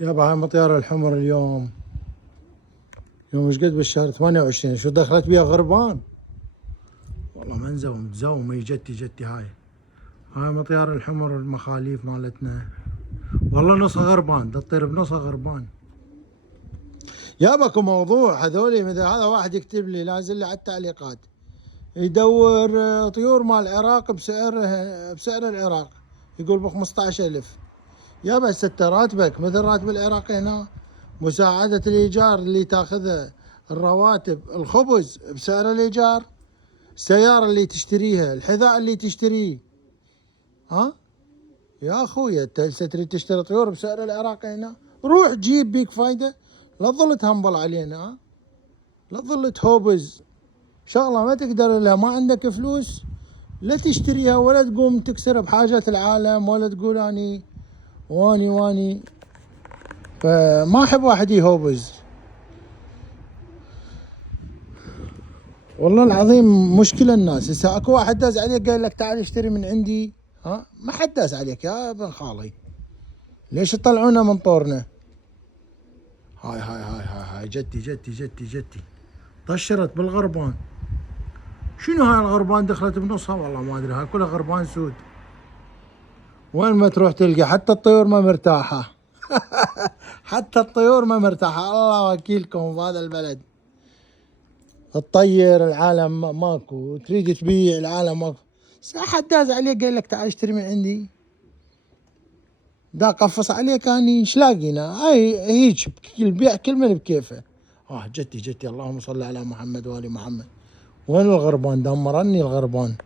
يابا هاي مطيار الحمر اليوم يوم ايش قد بالشهر 28 شو دخلت بيها غربان. والله منزوم تزوم هي جتي هاي مطيار الحمر المخاليف مالتنا. والله نصها غربان تطير بنصها غربان. ياباكو موضوع هذولي مثل هذا واحد يكتب لي لازل لي على التعليقات يدور طيور مال العراق بسعر العراق يقول ب 15,000. يابا ست راتبك مثل راتب العراق هنا. مساعدة الإيجار اللي تاخذها الرواتب الخبز بسعر الإيجار السيارة اللي تشتريها الحذاء اللي تشتريه. ها يا أخويا أنت هسه تريد تشتري طيور بسعر العراق هنا روح جيب بيك فايدة. لا تظل تهنبل علينا. ها لا تظل تهوبز شغلة ما تقدر لها ما عندك فلوس لا تشتريها ولا تقوم تكسر بحاجات العالم ولا تقول اني واني. فما احب واحد يهوبز. والله العظيم مشكلة الناس هسه اكو واحد داز عليك قال لك تعال اشتري من عندي. ها ما حد داز عليك يا ابن خالي. ليش تطلعونا من طورنا؟ هاي جتي طشرت بالغربان. شنو هاي الغربان دخلت بنصها والله ما ادري. هاي كلها غربان سود. وين ما تروح تلقى حتى الطيور ما مرتاحة. حتى الطيور ما مرتاحة. الله وكيلكم في هذا البلد. تطير العالم ماكو تريد تبيع العالم ماكو. احد داز عليك قال لك تعال اشتري من عندي. دا قفص عليك اني ايش لاقينا. هاي هيك البيع كل من بكيفه. جتي اللهم صل على محمد وال محمد. وين الغربان دمرني الغربان.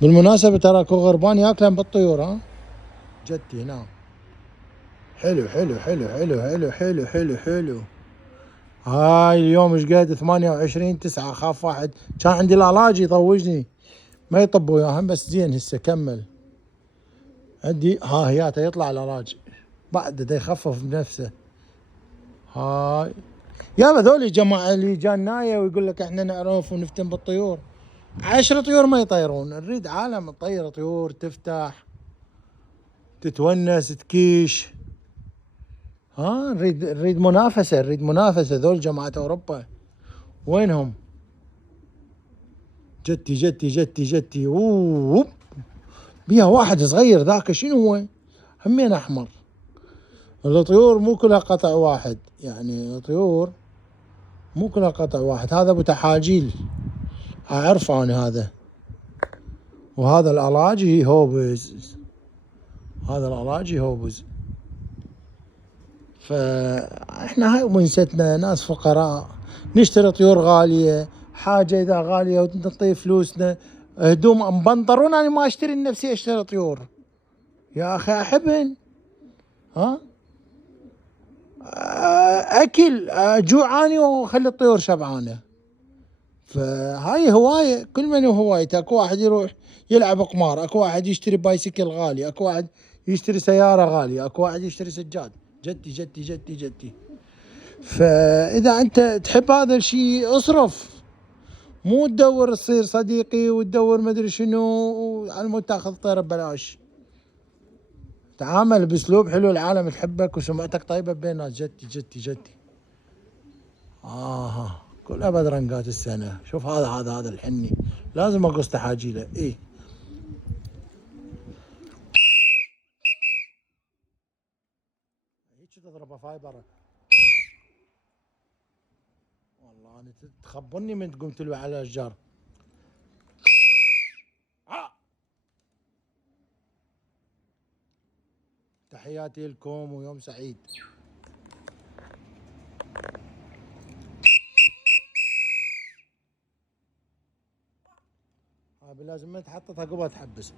بالمناسبة ترى اكو غربان ياكلن بالطيور. ها جتي هنا. حلو. هاي اليوم ايش قد 28/9 خاف واحد كان عندي العلاج يطوجني ما يطبوا وياهم بس زين هسه كمل عندي. هياته يطلع العلاج بعد دا يخفف بنفسه. هاي يا ذولي جماعة اللي جاناية ويقول لك احنا نعرف ونفتن بالطيور. 10 طيور ما يطيرون. نريد عالم تطير طيور تفتح تتونس تكيش. نريد منافسة ذول جماعة اوروبا وينهم؟ جتي اوه بيها واحد صغير ذاك شنو هو؟ همين احمر. الطيور مو كلها قطع واحد يعني الطيور مو كلها قطع واحد. هذا ابو تحاجيل اعرفه انا هذا. وهذا الالاجي هوبز. فاحنا هاي ونستنا ناس فقراء نشتري طيور غالية. حاجة اذا غالية ونعطي فلوسنا هدوم مبنطرون. انا ما اشتري لنفسي اشتري طيور يا اخي احبهن. ها اكل جوعاني واخلي الطيور شبعانه. فهاي هوايه كل من هوايته. اكو واحد يروح يلعب قمار اكو واحد يشتري بايسكل غالي اكو واحد يشتري سياره غاليه اكو واحد يشتري سجاد. جتي. فاذا انت تحب هذا الشيء اصرف. مو تدور تصير صديقي وتدور مدري شنو على مود تاخذ طيره ببلاش. تعامل باسلوب حلو العالم تحبك وسمعتك طيبه بين الناس. جتي كلها بدرنقات السنه. شوف هذا الحني لازم اقص تحاجيله. ايه هيك تضربه فايبر. والله انا تخبرني من تقوم تلوي على الاشجار. تحياتي لكم ويوم سعيد. لازم ما تحطتها قبل تحبس.